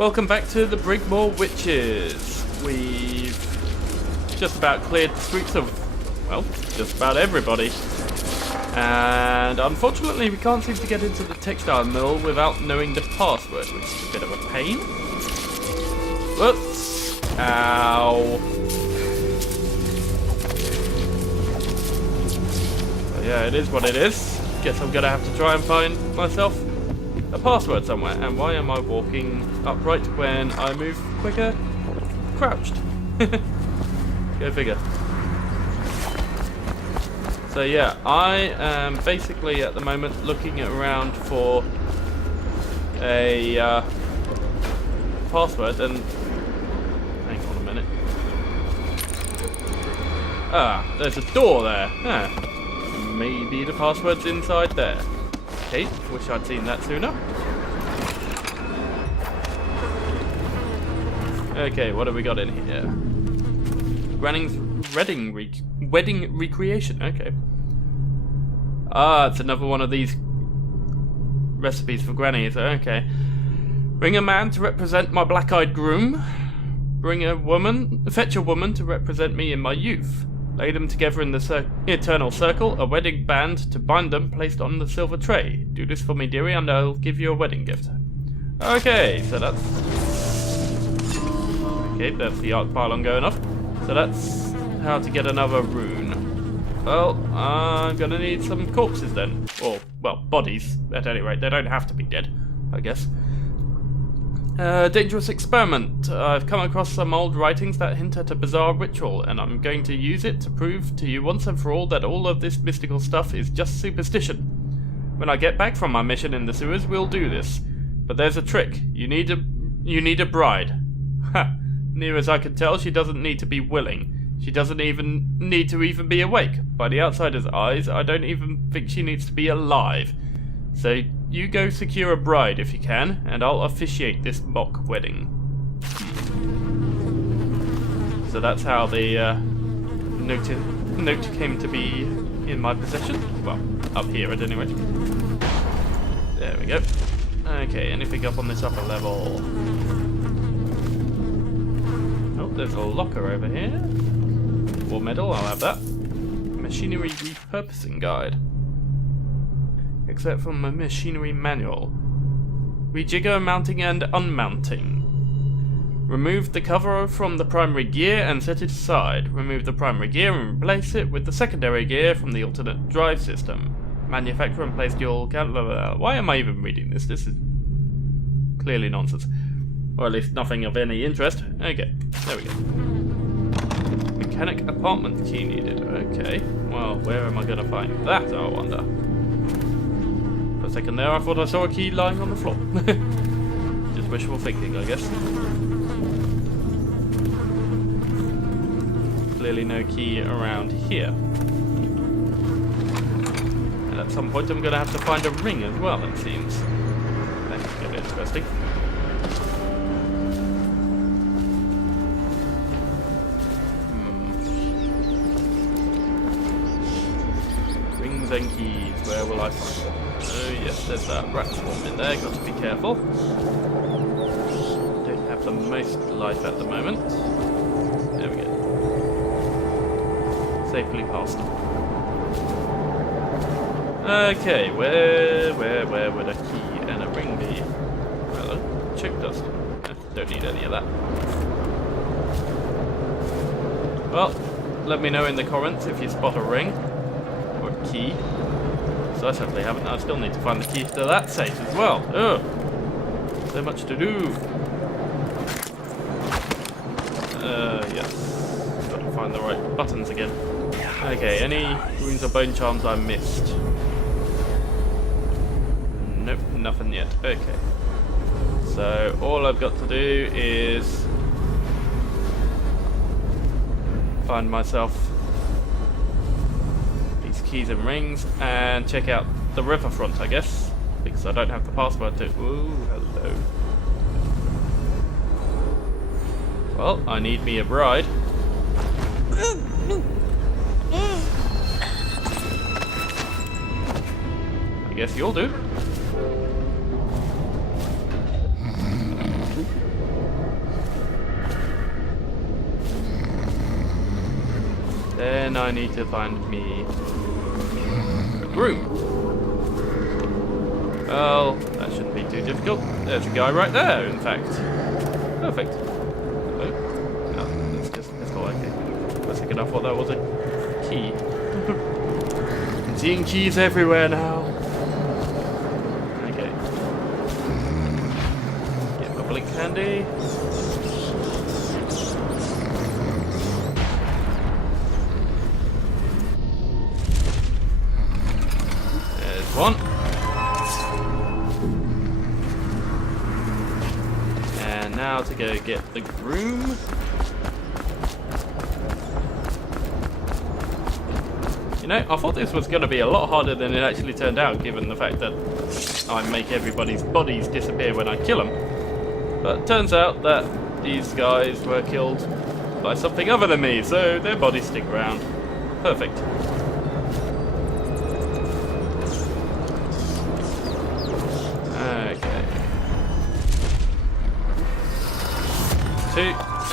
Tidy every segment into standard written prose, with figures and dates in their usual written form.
Welcome back to the Brigmore Witches. We've just about cleared the streets of, well, just about everybody. And unfortunately we can't seem to get into the textile mill without knowing the password, which is a bit of a pain. Whoops. Ow. So yeah, it is what it is. Guess I'm gonna have to try and find myself a password somewhere. And why am I walking upright when I move quicker crouched? Go figure. So yeah, I am basically at the moment looking around for a password, and hang on a minute. Ah, there's a door there. Ah, maybe the password's inside there. Okay, wish I'd seen that sooner. Okay, what have we got in here? Granny's wedding recreation. Okay. Ah, it's another one of these recipes for grannies. Okay. Bring a man to represent my black-eyed groom. Fetch a woman to represent me in my youth. Lay them together in the eternal circle. A wedding band to bind them, placed on the silver tray. Do this for me, dearie, and I'll give you a wedding gift. Okay, so that's... Okay, that's the art pylon going off. So that's how to get another rune. Well, I'm gonna need some corpses then. Or, well, bodies, at any rate. They don't have to be dead, I guess. Dangerous experiment. I've come across some old writings that hint at a bizarre ritual, and I'm going to use it to prove to you once and for all that all of this mystical stuff is just superstition. When I get back from my mission in the sewers, we'll do this. But there's a trick. You need a bride. Ha! Near as I can tell, she doesn't need to be willing. She doesn't even need to even be awake. By the outsider's eyes, I don't even think she needs to be alive. So you go secure a bride if you can, and I'll officiate this mock wedding. So that's how the note came to be in my possession. Well, up here at any rate. There we go. Okay, anything up on this upper level? Oh, there's a locker over here. War medal, I'll have that. Machinery repurposing guide. Except from a machinery manual. Rejigger mounting and unmounting. Remove the cover from the primary gear and set it aside. Remove the primary gear and replace it with the secondary gear from the alternate drive system. Manufacture and place dual Why am I even reading this? This is clearly nonsense. Or at least nothing of any interest. Okay, there we go. Mechanic apartment key needed. Okay, well, where am I going to find that, I wonder? For a second there, I thought I saw a key lying on the floor. Just wishful thinking, I guess. Clearly no key around here. And at some point I'm going to have to find a ring as well, it seems. That could get interesting. Rings and keys, where will I find them? Oh yes, there's that rat swarm in there, got to be careful. Don't have the most life at the moment. There we go. Safely passed. Okay, where would a key and a ring be? Well, chick dust. Don't need any of that. Well, let me know in the comments if you spot a ring or a key. So I certainly haven't. I still need to find the key to that safe as well. Ugh. So much to do. Yes. Got to find the right buttons again. Okay, any runes or bone charms I missed? Nope, nothing yet. Okay. So all I've got to do is find myself these keys and rings and check out the riverfront, I guess, because I don't have the password to. Ooh, hello. Well, I need me a bride. I guess you'll do. then I need to find me a groom. Well, that shouldn't be too difficult. There's a guy right there, in fact. Perfect. Hello? No, let's go okay. That's good enough. What that was a key. I'm seeing keys everywhere now. Okay. Get my blink handy. There's one. And now to go get the groom. You know, I thought this was going to be a lot harder than it actually turned out, given the fact that I make everybody's bodies disappear when I kill them. But it turns out that these guys were killed by something other than me, so their bodies stick around. Perfect. Okay. 2,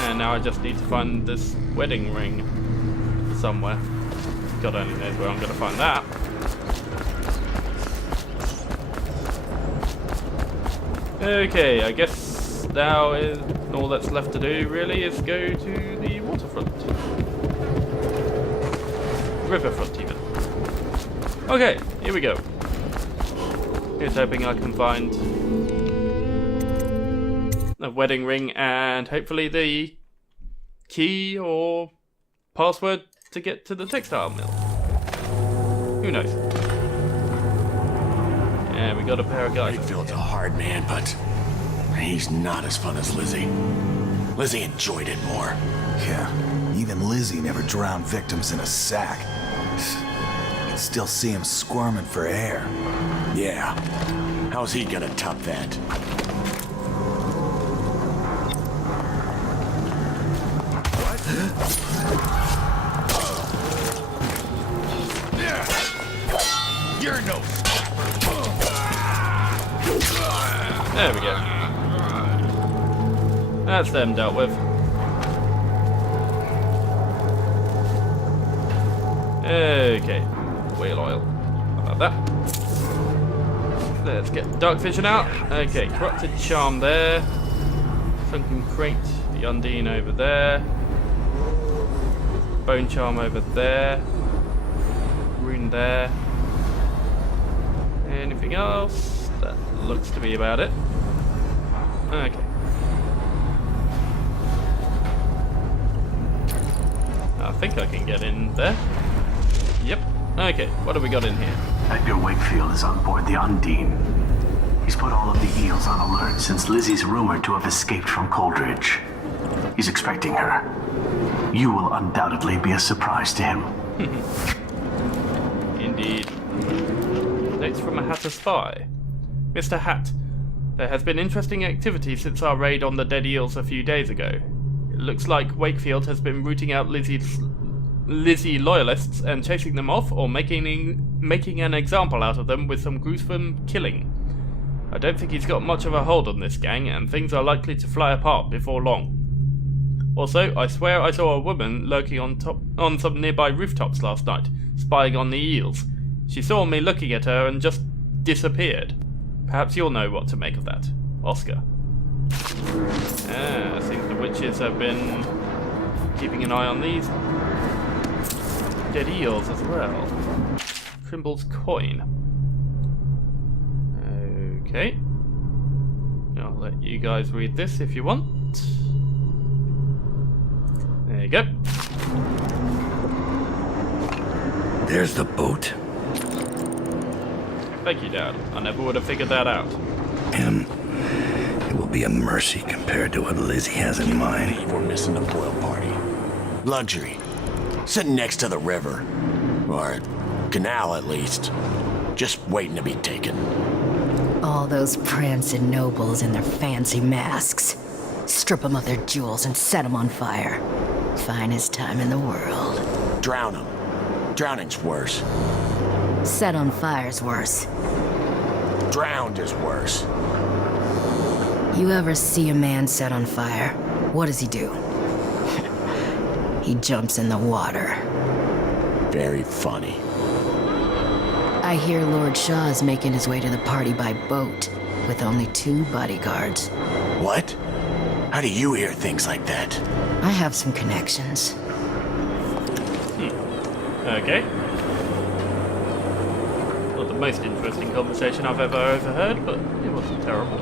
and now I just need to find this wedding ring somewhere. God only knows where I'm going to find that. Okay, I guess now all that's left to do really is go to the waterfront. Riverfront even. Okay, here we go. Here's hoping I can find a wedding ring and hopefully the key or password to get to the textile mill. Who knows? Yeah, we got a pair of guys. Wakefield's a hard man, but he's not as fun as Lizzie. Lizzie enjoyed it more. Yeah, even Lizzie never drowned victims in a sack. I can still see him squirming for air. Yeah. How's he gonna top that? You're no. There we go. That's them dealt with. Okay. Whale oil. How about that? Let's get dark vision out. Okay, corrupted charm there. Sunken crate. The Undine over there. Bone charm over there. Rune there. Anything else? That looks to be about it. Okay. I think I can get in there. Yep. Okay, what have we got in here? Edgar Wakefield is on board the Undine. He's put all of the eels on alert since Lizzie's rumored to have escaped from Coldridge. He's expecting her. You will undoubtedly be a surprise to him. Indeed. Notes from a Hatter spy. Mr. Hat, there has been interesting activity since our raid on the dead eels a few days ago. It looks like Wakefield has been rooting out Lizzie loyalists and chasing them off or making an example out of them with some gruesome killing. I don't think he's got much of a hold on this gang, and things are likely to fly apart before long. Also, I swear I saw a woman lurking on some nearby rooftops last night, spying on the eels. She saw me looking at her and just disappeared. Perhaps you'll know what to make of that. Oscar. Ah, seems the witches have been keeping an eye on these dead eels as well. Trimble's coin. Okay. I'll let you guys read this if you want. There you go. There's the boat. Thank you, Dad. I never would have figured that out. And it will be a mercy compared to what Lizzie has in mind. We're missing the boil party. Luxury. Sitting next to the river. Or canal, at least. Just waiting to be taken. All those prancing nobles in their fancy masks. Strip them of their jewels and set them on fire. Finest time in the world. Drown them. Drowning's worse. Set on fire's worse. Drowned is worse. You ever see a man set on fire? What does he do? He jumps in the water. Very funny. I hear Lord Shaw's making his way to the party by boat, with only 2 bodyguards. What? How do you hear things like that? I have some connections. Okay. Not the most interesting conversation I've ever overheard, but it wasn't terrible.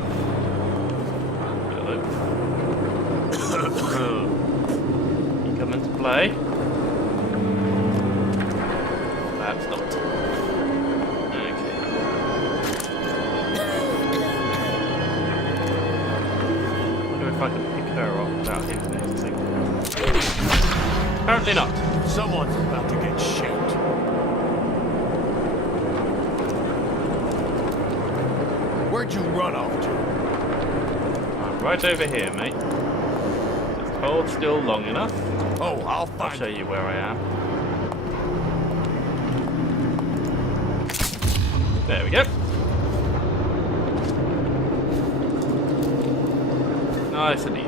Hello. You come into play? Perhaps not. Okay. Wonder if I can pick her up without him noticing. Apparently not. Someone's about to get shot. Where'd you run off to? I'm right over here, mate. Just hold still long enough. Oh, I'll I'll find show you where I am. There we go. Nice and easy.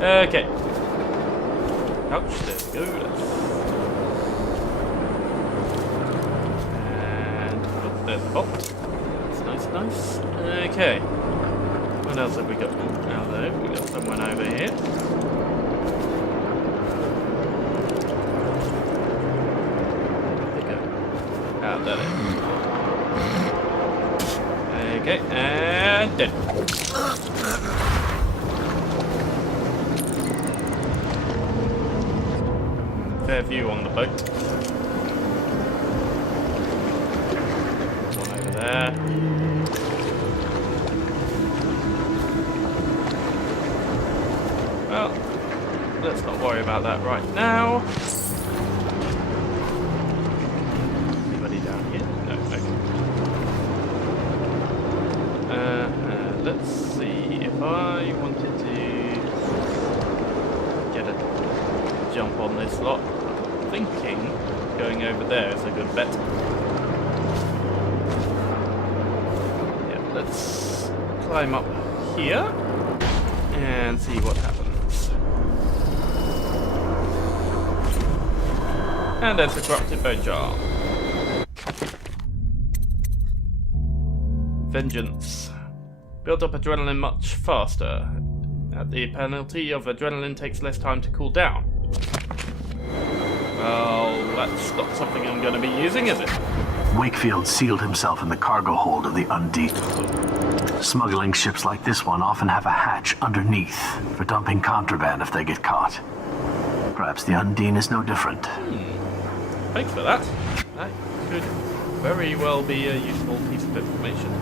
Okay. Ouch, there we go. And there's the bolt. That's nice. Okay. What else have we got? Now though, we got someone over here. There we go. Out that is. Okay, and dead. Fair view on the boat. One over there. Well, let's not worry about that right now. Anybody down here? No, okay. Let's see if I wanted to get a jump on this lot. Thinking going over there is a good bet. Yeah, let's climb up here and see what happens. And there's a corrupted bone jar. Vengeance. Build up adrenaline much faster. At the penalty of adrenaline takes less time to cool down. Well, that's not something I'm going to be using, is it? Wakefield sealed himself in the cargo hold of the Undine. Smuggling ships like this one often have a hatch underneath for dumping contraband if they get caught. Perhaps the Undine is no different. Thanks for that. That could very well be a useful piece of information.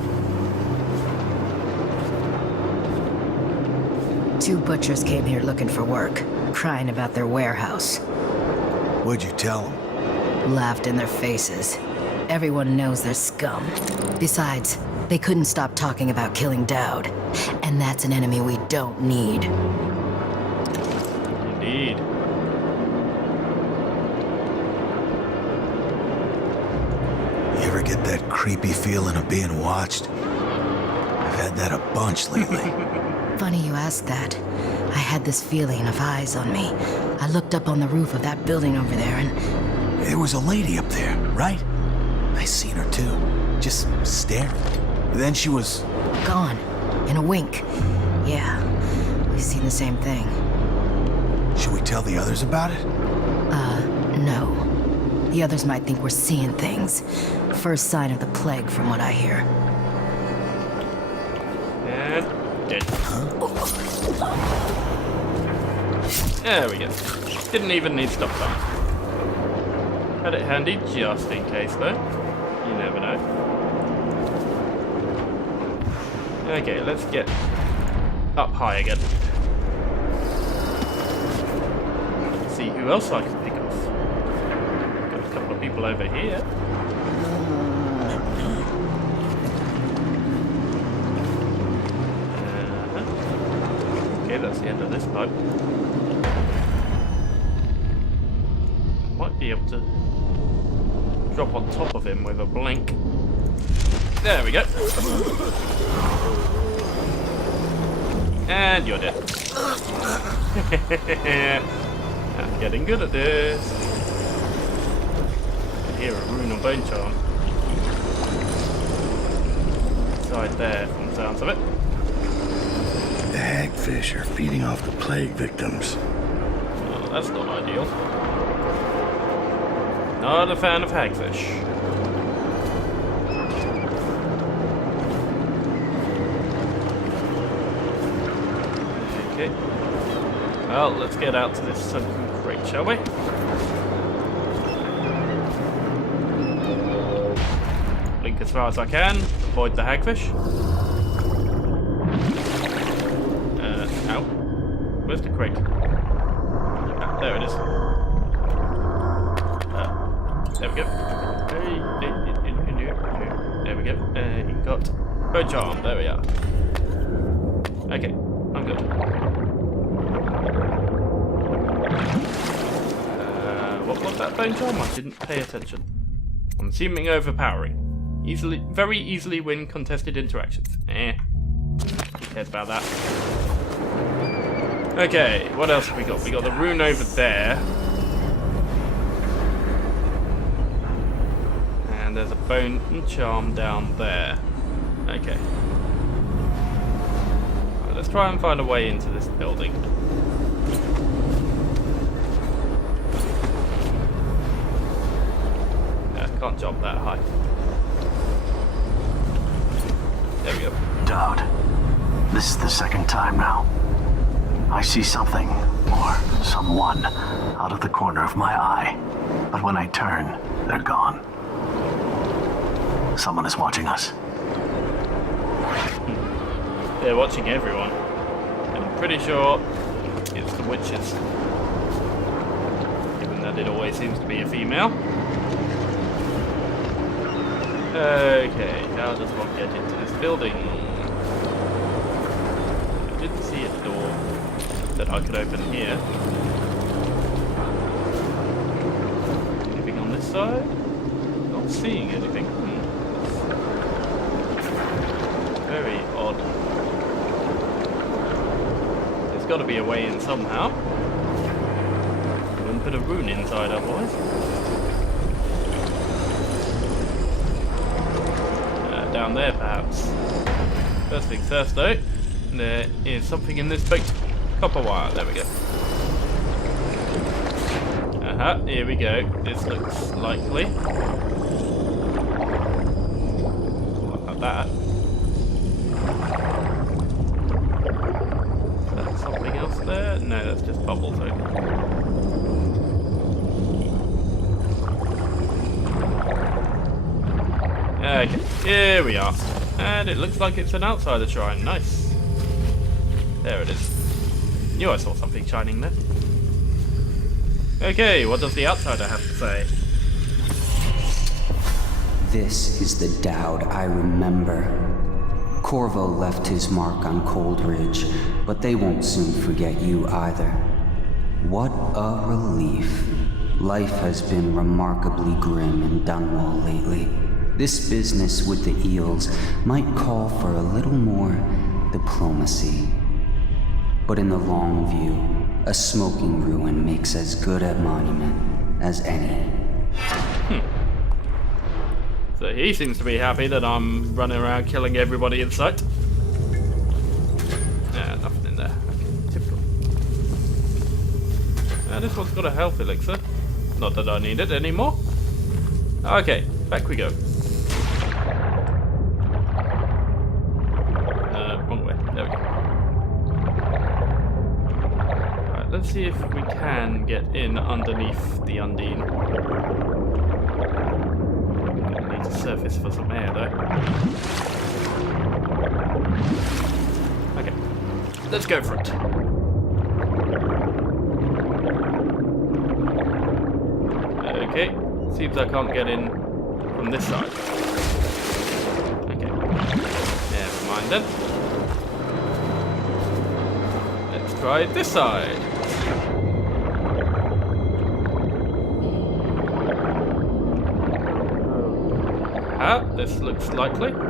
2 butchers came here looking for work, crying about their warehouse. What'd you tell them? Laughed in their faces. Everyone knows they're scum. Besides, they couldn't stop talking about killing Daud. And that's an enemy we don't need. Indeed. You ever get that creepy feeling of being watched? I've had that a bunch lately. Funny you ask that. I had this feeling of eyes on me. I looked up on the roof of that building over there and... There was a lady up there, right? I seen her too, just staring. Then she was... gone. In a wink. Yeah, we've seen the same thing. Should we tell the others about it? No. The others might think we're seeing things. First sign of the plague from what I hear. And dead. There we go. Didn't even need stop time. Had it handy just in case though. You never know. Okay, let's get up high again. See who else I can pick off. Got a couple of people over here. Okay, that's the end of this pipe. Might be able to drop on top of him with a blink. There we go. And you're dead. I'm getting good at this. hear a rune or bone charm. Inside there, from the sounds of it. The hagfish are feeding off the plague victims. Oh, that's not ideal. Not a fan of hagfish. Okay. Well, let's get out to this sunken crate, shall we? Blink as far as I can. Avoid the hagfish. Ow. Where's the crate? Ah, there it is. There we go. There we go. You got bone charm. There we are. Okay, I'm good. What was that bone charm? I didn't pay attention. I'm assuming overpowering. Very easily win contested interactions. Who cares about that? Okay, what else have we got? We got the rune over there. And there's a bone charm down there. Okay. Right, let's try and find a way into this building. Can't jump that high. There we go. Daud, this is the second time now. I see something, or someone, out of the corner of my eye. But when I turn, they're gone. Someone is watching us. They're watching everyone. I'm pretty sure it's the witches. Given that it always seems to be a female. Okay, how does one get into this building? I didn't see a door that I could open here. Anything on this side? Not seeing anything. Very odd. There's got to be a way in somehow. I wouldn't put a rune inside otherwise. Down there, perhaps. First things first, though, there is something in this big copper wire. There we go. Here we go. This looks likely. What about that? Is that something else there? No, that's just bubbles. Okay. Okay, here we are. And it looks like it's an outsider shrine. Nice. There it is. Knew I saw something shining there. Okay, what does the outsider have to say? This is the Daud I remember. Corvo left his mark on Cold Ridge, but they won't soon forget you either. What a relief. Life has been remarkably grim in Dunwall lately. This business with the eels might call for a little more diplomacy. But in the long view, a smoking ruin makes as good a monument as any. So he seems to be happy that I'm running around killing everybody in sight. Yeah, nothing in there. Okay, typical. This one's got a health elixir. Not that I need it anymore. Okay, back we go. Wrong way. There we go. Alright, let's see if we can get in underneath the Undine. Gonna need to surface for some air though. Okay, let's go for it. Okay, seems I can't get in from this side. Okay, never mind then. Let's try this side. This looks likely. Come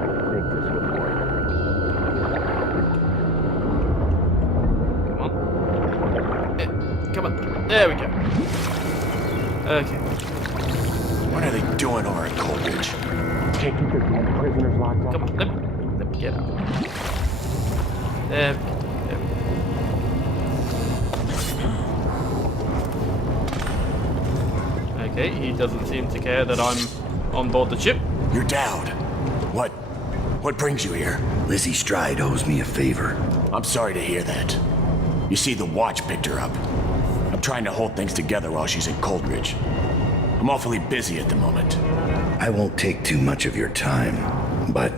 on. Come on. There we go. Okay. What are they doing over at Coldridge? Can't keep their dead prisoners locked up. Come on, let me get out. There. Okay, he doesn't seem to care that I'm on board the ship. You're Daud. What brings you here? Lizzie Stride owes me a favor. I'm sorry to hear that. You see, the watch picked her up. I'm trying to hold things together while she's at Coldridge. I'm awfully busy at the moment. I won't take too much of your time, but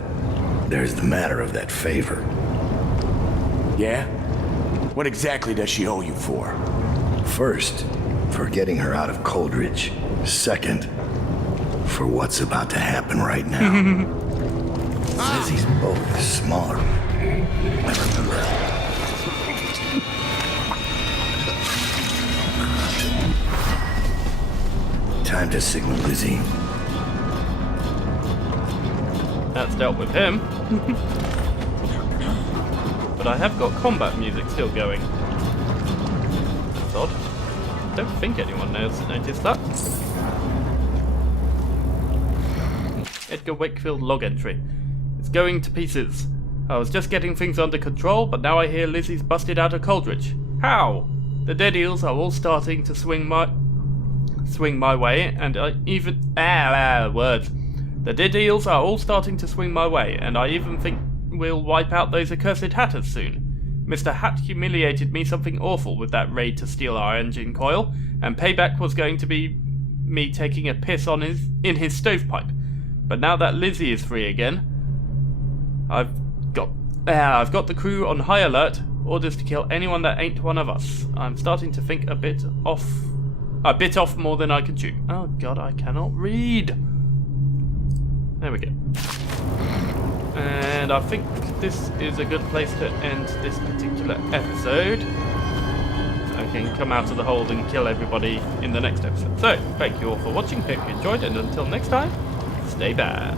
there's the matter of that favor. Yeah? What exactly does she owe you for? First, for getting her out of Coldridge. Second, for what's about to happen right now. Lizzie's boat is smaller. I remember. Time to signal Lizzie. That's dealt with him. But I have got combat music still going. That's odd. I don't think anyone has noticed that. Edgar Wakefield log entry. It's going to pieces. I was just getting things under control, but now I hear Lizzie's busted out of Coldridge. How? The dead eels are all starting to swing my way, and I even words. The dead eels are all starting to swing my way, and I even think we'll wipe out those accursed hatters soon. Mr. Hat humiliated me something awful with that raid to steal our engine coil, and payback was going to be me taking a piss in his stovepipe. But now that Lizzie is free again, I've got the crew on high alert, orders to kill anyone that ain't one of us. I'm starting to think a bit off more than I could chew. Oh god, I cannot read. There we go. And I think this is a good place to end this particular episode. I can come out of the hold and kill everybody in the next episode. So, thank you all for watching, hope you enjoyed, and until next time, stay bad.